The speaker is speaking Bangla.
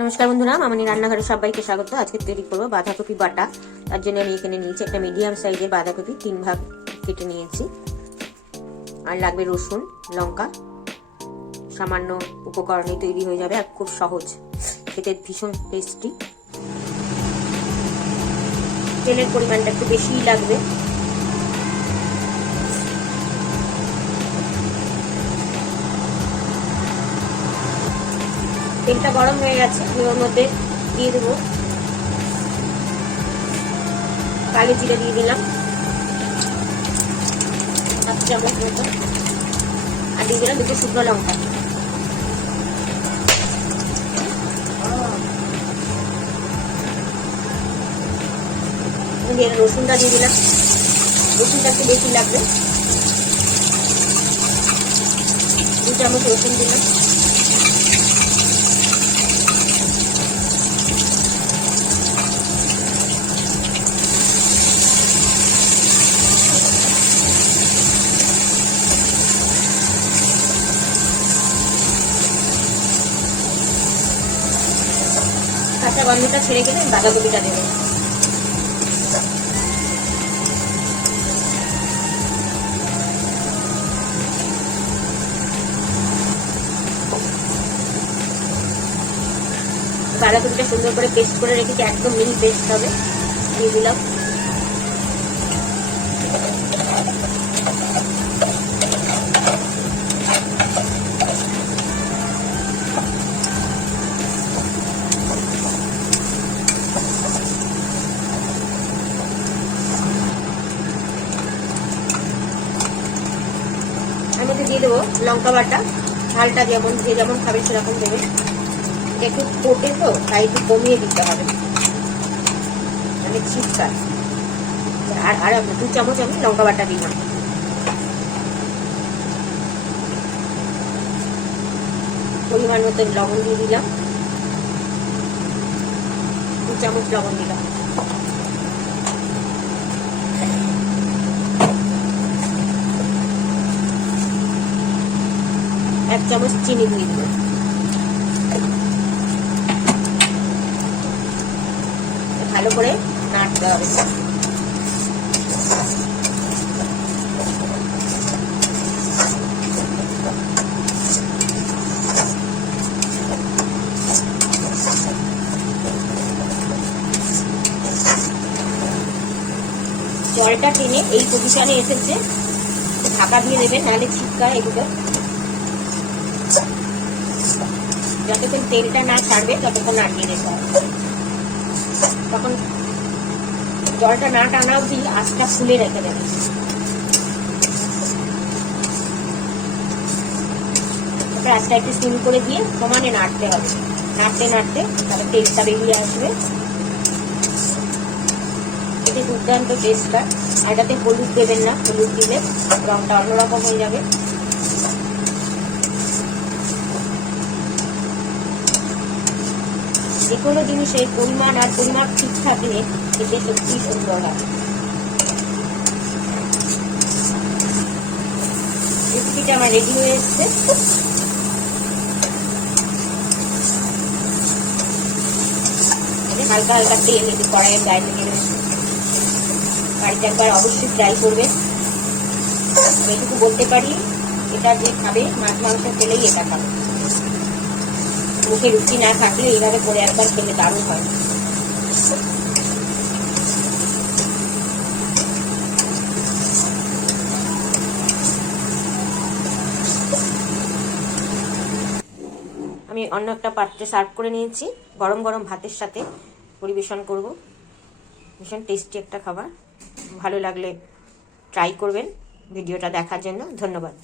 নমস্কার বন্ধুরা, মামনি রান্নাঘরে সবাইকে স্বাগত। আজকে তৈরি করবো বাঁধাকপি বাটা। তার জন্য আমি এখানে নিয়েছি একটা মিডিয়াম সাইজের বাঁধাকপি, 3 ভাগ কেটে নিয়েছি। আর লাগবে রসুন, লঙ্কা। সামান্য উপকরণে তৈরি হয়ে যাবে আর খুব সহজ, খেতে ভীষণ টেস্টি। তেলের পরিমাণটা একটু বেশিই লাগবে। তেলটা গরম হয়ে গেছে, আমি ওর মধ্যে দিয়ে দেবো কালো জিরে, দিয়ে দিলাম 1 চামচ মতো, আর দিয়ে দিলাম 2 শুকনো লঙ্কা। রসুনটা দিয়ে দিলাম, রসুনটা একটু বেশি লাগবে, 2 চামচ রসুন দিলাম। কাঁচা গন্ধটা ছেড়ে গেলে বাঁধাকপিটা দেবো। বাঁধাকপিটা সুন্দর করে পেস্ট করে রেখেছি, একদম মিহি পেস্ট হবে, দিয়ে দিলাম। এর মধ্যে দিয়ে দেবো লঙ্কা বাটা, ঝালটা যে যেমন খাবে সেরকম দেবে। একটু ফোটে তো, তাই একটু কমিয়ে দিতে হবে, মানে ছিটকা। আর 2 চামচ আমি লঙ্কা বাটা দিলাম। পরিমাণ মতো লবণ দিয়ে দিলাম, 2 চামচ লবণ দিলাম। এক চামচ চিনি দিয়ে দিলাম। ভালো করে নাড়তে হবে। জলটা টেনে এই পজিশনে এসেছে, ঢাকা দিয়ে দেবেন, নাহলে ছিটকা এগুলো। যতক্ষণ তেলটা না ছাড়বে ততক্ষণ নাড়িয়ে দিতে হবে। তখন জলটা না টানা অবধি আঁচটা ফুলে রেখে দেবে। আঁচটা একটু সিম করে দিয়ে সমানে নাড়তে হবে। নাড়তে নাড়তে তারপর তেলটা বেরিয়ে আসবে। এতে দুর্দান্ত টেস্টটা। আর এটাতে হলুদ দেবেন না, হলুদ দিলে রংটা অন্যরকম হয়ে যাবে। যে কোনো জিনিসের পরিমাণ আর পরিমাপ ঠিক থাকলে খেতে সত্যি সুন্দর হয়। রেসিপিটা আমার রেডি হয়ে এসছে। হালকা হালকা তেল এতে কড়াইয়ের গায়ে লেগে রয়েছে। বাড়িতে একবার অবশ্যই ট্রাই করবেন। এটুকু বলতে পারি, এটা যে খাবে মাছ মাংস খেলেই এটা খাবে। মুখে রুচি না থাকলে এইভাবে করে একবার খেলে দারুণ হয়। আমি অন্য একটা পাত্রে সার্ভ করে নিয়েছি, গরম গরম ভাতের সাথে পরিবেশন করব। ভীষণ টেস্টি একটা খাবার। ভালো লাগলে ট্রাই করবেন। ভিডিওটা দেখার জন্য ধন্যবাদ।